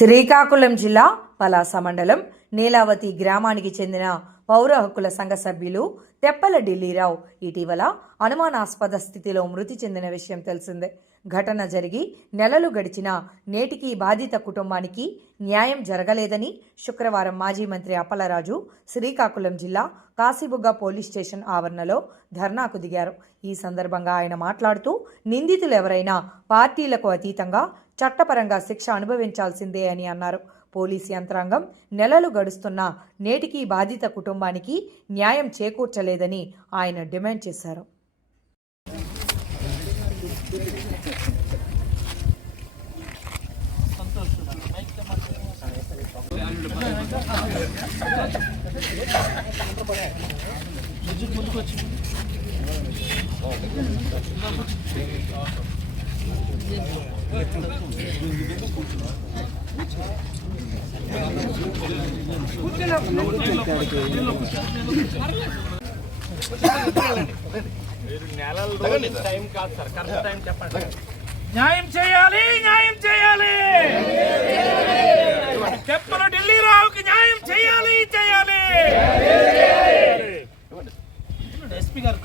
శ్రీకాకుళం జిల్లా పలాస మండలం నీలావతి గ్రామానికి చెందిన పౌర హక్కుల సంఘ సభ్యులు తెప్పల ఢిల్లీరావు. ఇటీవల అనుమానాస్పద స్థితిలో మృతి చెందిన విషయం తెలిసిందే. ఘటన జరిగి నెలలు గడిచినా నేటికి బాధిత కుటుంబానికి న్యాయం జరగలేదని శుక్రవారం మాజీ మంత్రి అప్పలరాజు శ్రీకాకుళం జిల్లా కాశీబుగ్గ పోలీస్ స్టేషన్ ఆవరణలో ధర్నాకు దిగారు. ఈ సందర్భంగా ఆయన మాట్లాడుతూ నిందితులు ఎవరైనా పార్టీలకు అతీతంగా చట్టపరంగా శిక్ష అనుభవించాల్సిందే అని అన్నారు. పోలీస్ యంత్రాంగం నెలలు గడుస్తున్నా నేటికీ బాధిత కుటుంబానికి న్యాయం చేకూర్చలేదని ఆయన డిమాండ్ చేశారు. టైం న్యాయం చేయాలి న్యాయం చేయాలి తెప్పల ఢిల్లీ రావుకి న్యాయం చేయాలి చేయాలి ఎస్పీ గారు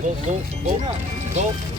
go, go, go, go.